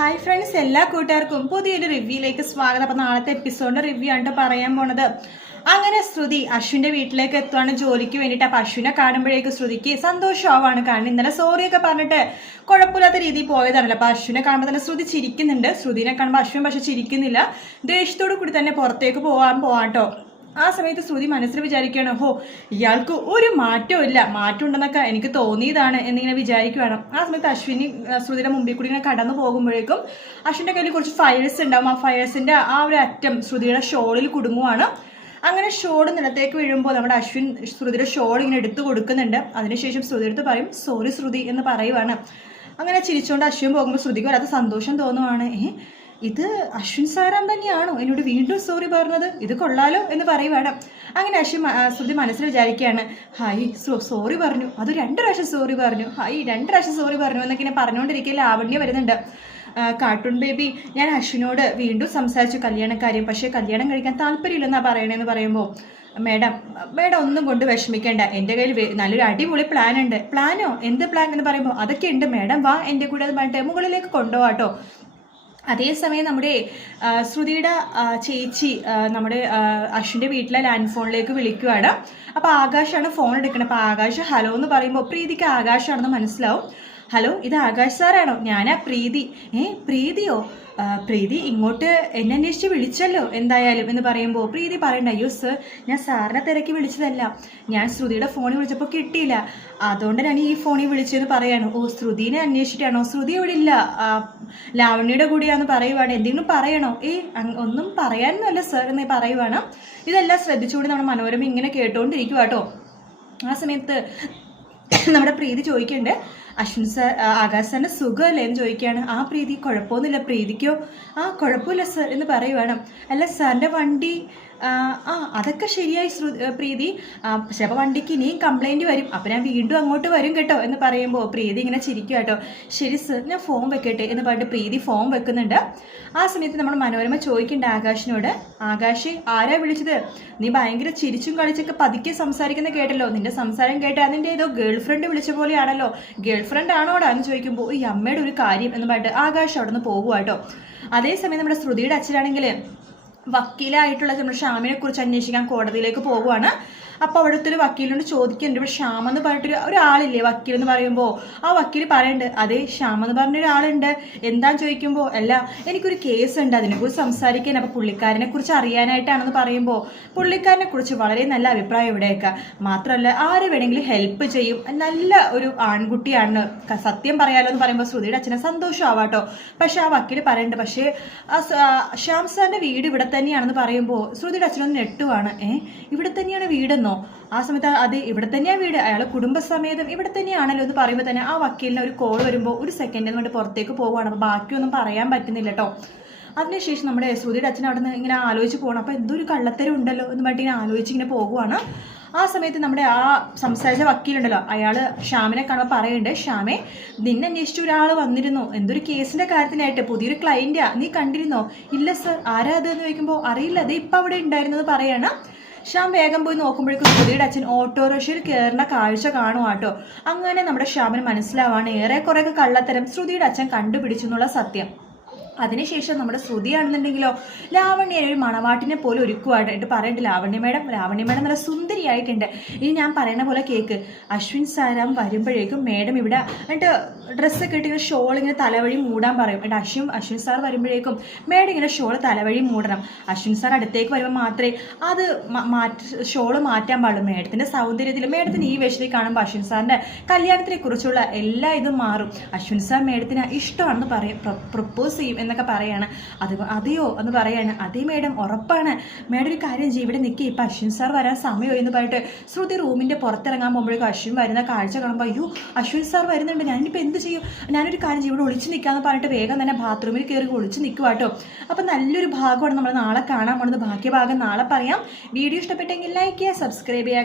Hi friends എല്ലാ കൂട്ടുകാർക്കും പുതിയൊരു റിവ്യൂയിലേക്ക് സ്വാഗതം. അപ്പോൾ നാളത്തെ എപ്പിസോഡിന്റെ റിവ്യൂ ആണ് പറയാൻ പോണത്. അങ്ങനെ ശ്രുതി അശ്വിന്റെ വീട്ടിലേക്ക് എത്തുവാണ് ജോലിക്ക് വേണ്ടിയിട്ട് അപ്പോൾ അശ്വിനെ കാണുമ്പോഴേക്ക് ശ്രുതിക്ക് സന്തോഷമാവാണ്. കാരണം ഇന്നലെ സോറിയൊക്കെ പറഞ്ഞിട്ട് കുഴപ്പമില്ലാത്ത രീതിയിൽ പോയതാണല്ലോ. അപ്പോൾ അശ്വിനെ കാണുമ്പോൾ തന്നെ ശ്രുതി ചിരിക്കുന്നുണ്ട്. ശ്രുതിനെ കാണുമ്പോൾ അശ്വിൻ പക്ഷെ ചിരിക്കുന്നില്ല. ദേഷ്യത്തോടു കൂടി തന്നെ പുറത്തേക്ക് പോകാൻ പോവാട്ടോ. ആ സമയത്ത് ശ്രുതി മനസ്സിൽ വിചാരിക്കുകയാണ് ഹോ ഇയാൾക്ക് ഒരു മാറ്റവും ഇല്ല. മാറ്റം ഉണ്ടെന്നൊക്കെ എനിക്ക് തോന്നിയതാണ് എന്നിങ്ങനെ വിചാരിക്കുകയാണ്. ആ സമയത്ത് അശ്വിനി ശ്രുതിയുടെ മുമ്പിൽ കൂടി ഇങ്ങനെ കടന്നു പോകുമ്പോഴേക്കും അശ്വിന്റെ കയ്യിൽ കുറച്ച് ഫയൽസ് ഉണ്ടാവും. ആ ഫയൽസിന്റെ ആ ഒരു അറ്റം ശ്രുതിയുടെ ഷോളിൽ കുടുങ്ങുവാണ്. അങ്ങനെ ഷോൾ നിലത്തേക്ക് വീഴുമ്പോൾ നമ്മുടെ അശ്വിൻ ശ്രുതിയുടെ ഷോൾ ഇങ്ങനെ എടുത്തു കൊടുക്കുന്നുണ്ട്. അതിനുശേഷം ശ്രുതി എടുത്ത് പറയും സോറി ശ്രുതി എന്ന് പറയുവാണ്. അങ്ങനെ ചിരിച്ചുകൊണ്ട് അശ്വിൻ പോകുമ്പോൾ ശ്രുതിക്ക് വരാത്ത സന്തോഷം തോന്നുവാണ്. ഏ ഇത് അശ്വിൻ സാറാം തന്നെയാണോ? എന്നോട് വീണ്ടും സോറി പറഞ്ഞത്. ഇത് കൊള്ളാലോ എന്ന് പറയുവാണ് അങ്ങനെ അശ്വിൻ ശ്രുതി മനസ്സിൽ വിചാരിക്കുകയാണ്. ഹായ് സോറി പറഞ്ഞു. അത് രണ്ട് പ്രാവശ്യം സോറി പറഞ്ഞു. ഹായ് രണ്ട് പ്രാവശ്യം സോറി പറഞ്ഞു എന്നൊക്കെ ഇങ്ങനെ പറഞ്ഞുകൊണ്ടിരിക്കുക ലാവണ്യ വരുന്നുണ്ട്. കാർട്ടൂൺ ബേബി ഞാൻ അശ്വിനോട് വീണ്ടും സംസാരിച്ചു കല്യാണക്കാര്യം. പക്ഷേ കല്യാണം കഴിക്കാൻ താല്പര്യമില്ലെന്നാണ് പറയണേന്ന് പറയുമ്പോൾ മേഡം മേഡം ഒന്നും കൊണ്ട് വിഷമിക്കേണ്ട. എന്റെ കയ്യിൽ നല്ലൊരു അടിപൊളി പ്ലാൻ ഉണ്ട്. പ്ലാനോ എന്ത് പ്ലാൻ എന്ന് പറയുമ്പോൾ അതൊക്കെ ഉണ്ട്. മേഡം വാ. എന്റെ കൂടെ അത് പറഞ്ഞിട്ട് മുകളിലേക്ക് കൊണ്ടുപോകാട്ടോ അതേസമയം നമ്മുടെ ശ്രുതിയുടെ ചേച്ചി നമ്മുടെ അശ്വിന്റെ വീട്ടിലെ ലാൻഡ് ഫോണിലേക്ക് വിളിക്കുകയാണ് അപ്പോൾ ആകാശാണ് ഫോൺ എടുക്കുന്നത് അപ്പോൾ ആകാശ് ഹലോ എന്ന് പറയുമ്പോൾ പ്രീതിക്ക് ആകാശാണെന്ന് മനസ്സിലാവും. ഹലോ ഇത് ആകാശ് സാറാണോ? ഞാനാ പ്രീതി. ഏ പ്രീതിയോ? പ്രീതി ഇങ്ങോട്ട് എന്നെ അന്വേഷിച്ച് വിളിച്ചല്ലോ എന്തായാലും എന്ന് പറയുമ്പോൾ പ്രീതി പറയണ്ട അയ്യോ സർ ഞാൻ സാറിനെ തിരക്കി വിളിച്ചതല്ല. ഞാൻ ശ്രുതിയുടെ ഫോണിൽ വിളിച്ചപ്പോൾ കിട്ടിയില്ല. അതുകൊണ്ട് ഞാൻ ഈ ഫോണിൽ വിളിച്ചതെന്ന് പറയാണ്. ഓ ശ്രുതിനെ അന്വേഷിച്ചിട്ടാണോ? ശ്രുതി ഇവിടെ ഇല്ല. ലാവണ്യയുടെ കൂടിയാന്ന് പറയുവാണ്. എന്തെങ്കിലും പറയണോ? ഏ ഒന്നും പറയാനൊന്നുമല്ല സർ എന്ന് പറയുവാണ്. ഇതെല്ലാം ശ്രദ്ധിച്ചുകൊണ്ട് നമ്മുടെ മനോരമ ഇങ്ങനെ കേട്ടോണ്ടിരിക്കുവാട്ടോ ആ സമയത്ത് നമ്മുടെ പ്രീതി ചോദിക്കണ്ട് അശ്വിൻ സാർ ആകാശ് സാറിന് സുഖമല്ലേ എന്ന് ചോദിക്കുകയാണ്. ആ പ്രീതി കുഴപ്പമൊന്നുമില്ല പ്രീതിക്കോ? ആ കുഴപ്പമില്ല സർ എന്ന് പറയുവാണ്. അല്ല സാറിന്റെ വണ്ടി ആ അതൊക്കെ ശരിയായി ശ്രു പ്രീതി. പക്ഷെ അപ്പോൾ വണ്ടിക്ക് ഇനിയും കംപ്ലൈന്റ് വരും. അപ്പോൾ ഞാൻ വീണ്ടും അങ്ങോട്ട് വരും കേട്ടോ എന്ന് പറയുമ്പോൾ പ്രീതി ഇങ്ങനെ ചിരിക്കുക കേട്ടോ. ശരി സർ ഞാൻ ഫോം വെക്കട്ടെ എന്ന് പറഞ്ഞിട്ട് പ്രീതി ഫോം വെക്കുന്നുണ്ട്. ആ സമയത്ത് നമ്മൾ മനോരമ ചോദിക്കേണ്ട ആകാശിനോട്. ആകാശ് ആരാ വിളിച്ചത്? നീ ഭയങ്കര ചിരിച്ചും കളിച്ചൊക്കെ പതുക്കെ സംസാരിക്കുന്ന കേട്ടല്ലോ. നിന്റെ സംസാരം കേട്ടാൽ അതിന്റെ ഏതോ ഗേൾ ഫ്രണ്ട് വിളിച്ച പോലെയാണല്ലോ. ഗേൾ ഫ്രണ്ട് ആണോടാ എന്ന് ചോദിക്കുമ്പോൾ ഈ അമ്മയുടെ ഒരു കാര്യം എന്ന് പറഞ്ഞിട്ട് ആകാശം അവിടെ നിന്ന് പോകുക കേട്ടോ. അതേസമയം നമ്മുടെ ശ്രുതിയുടെ അച്ഛനാണെങ്കിൽ വക്കീലായിട്ടുള്ള നമ്മുടെ ഷാമിനെ കുറിച്ച് അന്വേഷിക്കാൻ കോടതിയിലേക്ക് പോവുകയാണ്. അപ്പോൾ അവിടുത്തെ ഒരു വക്കീലിനോട് ചോദിക്കുന്നുണ്ട് ഇവിടെ ശ്യാം എന്ന് പറഞ്ഞിട്ടൊരു ഒരാളില്ലേ വക്കീൽ എന്ന് പറയുമ്പോ? ആ വക്കീൽ പറയുന്നുണ്ട് അതെ ശ്യാം എന്ന് പറഞ്ഞ ഒരാളുണ്ട്. എന്താന്ന് ചോദിക്കുമ്പോ? അല്ല എനിക്കൊരു കേസ് ഉണ്ട്. അതിനെ അതിനെക്കുറിച്ച് സംസാരിക്കാൻ. അപ്പോൾ പുള്ളിക്കാരനെ കുറിച്ച് അറിയാനായിട്ടാണെന്ന് പറയുമ്പോ പുള്ളിക്കാരനെ കുറിച്ച് വളരെ നല്ല അഭിപ്രായം ഇവിടെയൊക്കെ. മാത്രമല്ല ആര് വേണമെങ്കിലും ഹെൽപ്പ് ചെയ്യും. നല്ല ഒരു ആൺകുട്ടിയാണ്. സത്യം പറയാലോ എന്ന് പറയുമ്പോൾ ശ്രുതിയുടെ അച്ഛനെ സന്തോഷമാവാട്ടോ. പക്ഷെ ആ വക്കീൽ പറയുന്നുണ്ട് പക്ഷേ ശ്യാം സാറിന്റെ വീട് ഇവിടെ തന്നെയാണെന്ന് പറയുമ്പോൾ ശ്രുതിയുടെ അച്ഛനൊന്ന് നെട്ടുവാണ് ഏ ഇവിടെ തന്നെയാണ് വീടെന്നോ? ആ സമയത്ത് അത് ഇവിടെ തന്നെയാണ് വീട്. അയാൾ കുടുംബസമേതം ഇവിടെ തന്നെയാണല്ലോ എന്ന് പറയുമ്പോൾ തന്നെ ആ വക്കീലിന് ഒരു കോൾ വരുമ്പോൾ ഒരു സെക്കൻഡ് കൊണ്ട് പുറത്തേക്ക് പോവുകയാണ് അപ്പോൾ ബാക്കിയൊന്നും പറയാൻ പറ്റുന്നില്ല കേട്ടോ അതിനുശേഷം നമ്മുടെ ശ്രുതിയുടെ അച്ഛൻ അവിടെ നിന്ന് ഇങ്ങനെ ആലോചിച്ച് പോകണം അപ്പോൾ എന്തോ ഒരു കള്ളത്തരം ഉണ്ടല്ലോ എന്ന് പറഞ്ഞിട്ട് ഇങ്ങനെ ആലോചിച്ച് ഇങ്ങനെ പോകുവാണ് ആ സമയത്ത് നമ്മുടെ ആ സംസാരിച്ച വക്കീലുണ്ടല്ലോ അയാൾ ഷ്യാമിനെ കാണുമ്പോൾ പറയുന്നുണ്ട് ഷ്യാമെ നിന്നെ അന്വേഷിച്ച ഒരാൾ വന്നിരുന്നു. എന്തൊരു കേസിന്റെ കാര്യത്തിനായിട്ട്? പുതിയൊരു ക്ലയന്റാ നീ കണ്ടിരുന്നോ? ഇല്ല സർ ആരാ അത്? എന്ന് ചോദിക്കുമ്പോൾ അറിയില്ല. അത് ഇപ്പം അവിടെ ഉണ്ടായിരുന്നത് പറയാണ്. ഷ്യാം വേഗം പോയി നോക്കുമ്പോഴേക്കും സുധീയുടെ അച്ഛൻ ഓട്ടോറിക്ഷയിൽ കയറുന്ന കാഴ്ച കാണുവാട്ടോ അങ്ങനെ നമ്മുടെ ഷ്യാമിന് മനസ്സിലാവാണ് ഏറെ കുറേയൊക്കെ കള്ളത്തരം ശ്രുതിയുടെ അച്ഛൻ കണ്ടുപിടിച്ചു എന്നുള്ള സത്യം. അതിനുശേഷം നമ്മുടെ ശ്രുതിയാണെന്നുണ്ടെങ്കിലോ ലാവണ്യ ഒരു മണവാട്ടിനെ പോലെ ഒരുക്കുവായിട്ട് പറയണ്ട്. ലാവണ്യ മേഡം ലാവണ്യ മേഡം നല്ല സുന്ദരിയായിട്ടുണ്ട്. ഇനി ഞാൻ പറയുന്ന പോലെ കേക്ക്. അശ്വിൻ സാരാം വരുമ്പോഴേക്കും മേഡം ഇവിടെ എന്നിട്ട് ഡ്രസ്സൊക്കെ ഇട്ട് ഷോൾ ഇങ്ങനെ തലവഴി മൂടാൻ പറയും. എന്നിട്ട് അശ്വിൻ അശ്വിൻ സാർ വരുമ്പോഴേക്കും മേഡം ഇങ്ങനെ ഷോൾ തലവഴി മൂടണം. അശ്വിൻ സാർ അടുത്തേക്ക് വരുമ്പോൾ മാത്രമേ അത് മാറ്റ ഷോൾ മാറ്റാൻ പാടുള്ളൂ. മേഡത്തിന്റെ സൗന്ദര്യത്തിൽ മേഡത്തിന് ഈ വേഷത്തിൽ കാണുമ്പോൾ അശ്വിൻ സാറിന്റെ കല്യാണത്തിനെ കുറിച്ചുള്ള എല്ലാ ഇതും മാറും. അശ്വിൻ സാർ മേഡത്തിന് ഇഷ്ടമാണെന്ന് പറയും പ്രപ്പോസ് ചെയ്യും എന്നൊക്കെ പറയാണ്. അത് അതെയോ എന്ന് പറയാണ്. അതേ മേഡം ഉറപ്പാണ്. മേഡം ഒരു കാര്യം ചെയ്യും. ഇവിടെ നിൽക്കുക ഇപ്പം അശ്വിൻ സാർ വരാൻ സമയമോ എന്ന് പറഞ്ഞിട്ട് ശ്രുതി റൂമിന്റെ പുറത്തിറങ്ങാൻ പോകുമ്പോഴേക്കും അശ്വിൻ വരുന്ന കാഴ്ച കാണുമ്പോൾ അയ്യോ അശ്വിൻ സാർ വരുന്നുണ്ട്. ഞാനിപ്പോൾ എന്ത് ചെയ്യും? ഞാനൊരു കാര്യം ചെയ്യും. ഇവിടെ ഒളിച്ച് നിൽക്കാന്ന് പറഞ്ഞിട്ട് വേഗം തന്നെ ബാത്റൂമിൽ കയറി ഒളിച്ച് നിൽക്കുക കേട്ടോ. അപ്പം നല്ലൊരു ഭാഗമാണ് നമ്മൾ നാളെ കാണാൻ പോകുന്നത്. ബാക്കി ഭാഗം നാളെ പറയാം. വീഡിയോ ഇഷ്ടപ്പെട്ടെങ്കിൽ ലൈക്ക് ചെയ്യുക സബ്സ്ക്രൈബ് ചെയ്യുക.